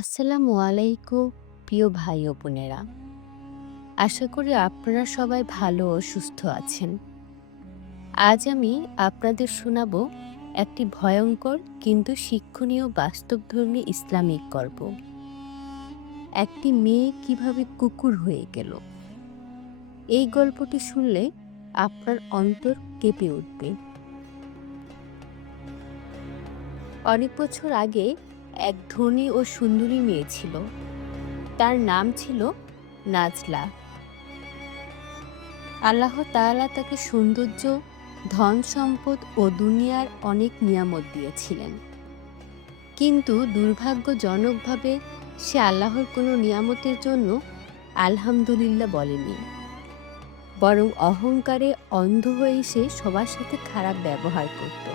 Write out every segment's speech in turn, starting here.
আসসালামু আলাইকুম প্রিয় ভাই ও বোনেরা। আশা করি আপনারা সবাই ভালো ও সুস্থ আছেন। আজ আমি আপনাদের শোনাবো একটি ভয়ঙ্কর কিন্তু শিক্ষণীয় বাস্তবধর্মী ইসলামিক গল্প। একটি মেয়ে কিভাবে কুকুর হয়ে গেল। এই গল্পটি শুনলে আপনার অন্তর কেঁপে উঠবে। অনেক বছর আগে এক ধনী ও সুন্দরী মেয়ে ছিল। তার নাম ছিল নাজলা। আল্লাহ তাআলা তাকে সৌন্দর্য, ধন সম্পদ ও দুনিয়ার অনেক নিয়ামত দিয়েছিলেন। কিন্তু দুর্ভাগ্যজনকভাবে সে আল্লাহর কোনো নিয়ামতের জন্য আলহামদুলিল্লাহ বলেনি। বরং অহংকারে অন্ধ হয়ে সে সবার সাথে খারাপ ব্যবহার করত।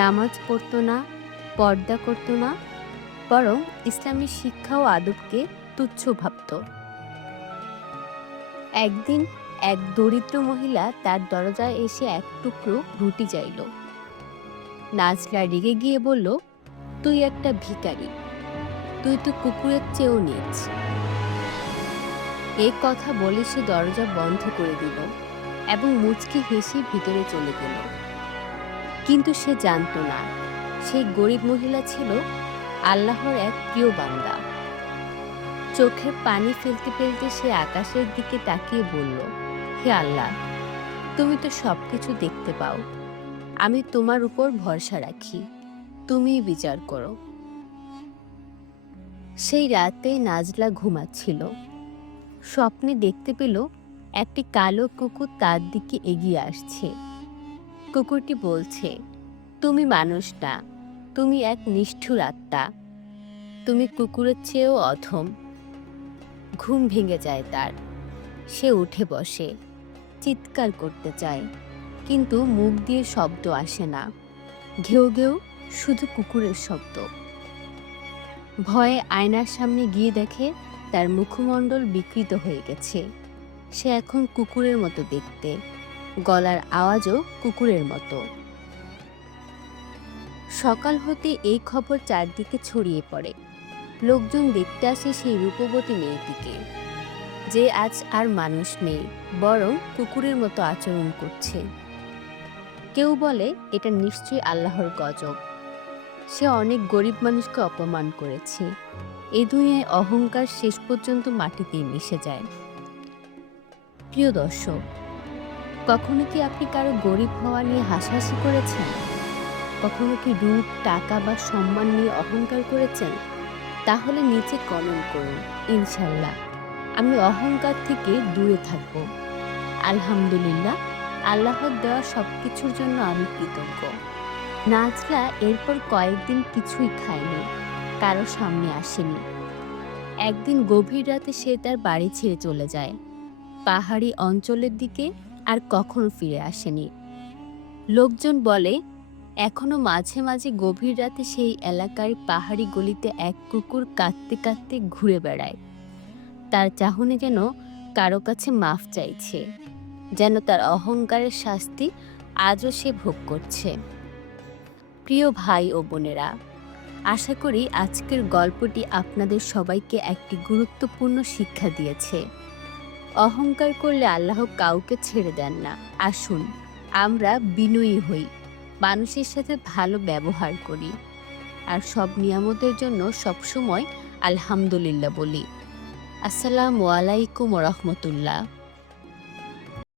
নামাজ পড়ত না, পর্দা করত না, বরং ইসলামী শিক্ষা ও আদবকে তুচ্ছ ভাবত। একদিন এক দরিদ্র মহিলা তার দরজায় এসে এক টুকরো রুটি চাইল। নাজলা রেগে গিয়ে বলল, তুই একটা ভিখারি, তুই তো কুকুরের চেয়েও নীচ। এই কথা বলে সে দরজা বন্ধ করে দিল এবং মুচকি হেসে ভিতরে চলে গেল। কিন্তু সে জানতো না, সেই গরিব মহিলা ছিল আল্লাহর এক প্রিয় বান্দা। চোখে পানি ফেলতে ফেলতে সে আকাশের দিকে তাকিয়ে বলল, হে আল্লাহ, তুমি তো সবকিছু দেখতে পাও। আমি তোমার উপর ভরসা রাখি, তুমিই বিচার করো। সেই রাতে নাজলা ঘুমাচ্ছিল। স্বপ্নে দেখতে পেল একটি কালো কুকুর তার দিকে এগিয়ে আসছে। কুকুরটি বলছে, তুমি মানুষ না, তুমি এক নিষ্ঠুর আত্মা, তুমি কুকুরের চেয়েও অধম। ঘুম ভেঙে যায় তার। সে উঠে বসে, চিৎকার করতে চায়, কিন্তু মুখ দিয়ে শব্দ আসে না। ঘেউ ঘেউ শুধু কুকুরের শব্দ। ভয়ে আয়নার সামনে গিয়ে দেখে তার মুখমণ্ডল বিকৃত হয়ে গেছে। সে এখন কুকুরের মতো দেখতে, গলার আওয়াজও কুকুরের মতো। সকাল হতে এই খবর চারদিকে ছড়িয়ে পড়ে। লোকজন দেখতে আসে সেই রূপবতী মেয়েটিকে, যে আজ আর মানুষ নেই, বরং কুকুরের মতো আচরণ করছে। কেউ বলে এটা নিশ্চয়ই আল্লাহর গজব। সে অনেক গরিব মানুষকে অপমান করেছে। এ দুনিয়ায় অহংকার শেষ পর্যন্ত মাটিতেই মিশে যায়। প্রিয় দর্শক, কখনো কি আপনি কারো গরিব হওয়া নিয়ে হাসাহাসি করেছেন? কখনো কি রূপ, টাকা বা সম্মান নিয়ে অহংকার করেছেন? তাহলে নিচে কমেন্ট করুন, ইনশাল্লাহ আমি অহংকার থেকে দূরে থাকব। আলহামদুলিল্লাহ, আল্লাহর দেওয়া সবকিছুর জন্য আমি কৃতজ্ঞ। নাজলা এরপর কয়েকদিন কিছুই খায়নি, কারো সামনে আসেনি। একদিন গভীর রাতে সে তার বাড়ি ছেড়ে চলে যায়, পাহাড়ি অঞ্চলের দিকে, আর কখনো ফিরে আসেনি। লোকজন বলে এখনো মাঝে মাঝে গভীর রাতে সেই এলাকার পাহাড়ি গলিতে এক কুকুর কাঁদতে কাঁদতে ঘুরে বেড়ায়। তার চাহনি যেন কারো কাছে মাফ চাইছে, যেন তার অহংকারের শাস্তি আজও সে ভোগ করছে। প্রিয় ভাই ও বোনেরা, আশা করি আজকের গল্পটি আপনাদের সবাইকে একটি গুরুত্বপূর্ণ শিক্ষা দিয়েছে। অহংকার করলে আল্লাহ কাউকে ছেড়ে দেন না। আসুন আমরা বিনয়ী হই, মানুষের সাথে ভালো ব্যবহার করি, আর সব নিয়ামতের জন্য সবসময় আলহামদুলিল্লাহ বলি। আসসালামু আলাইকুম ওয়া রাহমাতুল্লাহ।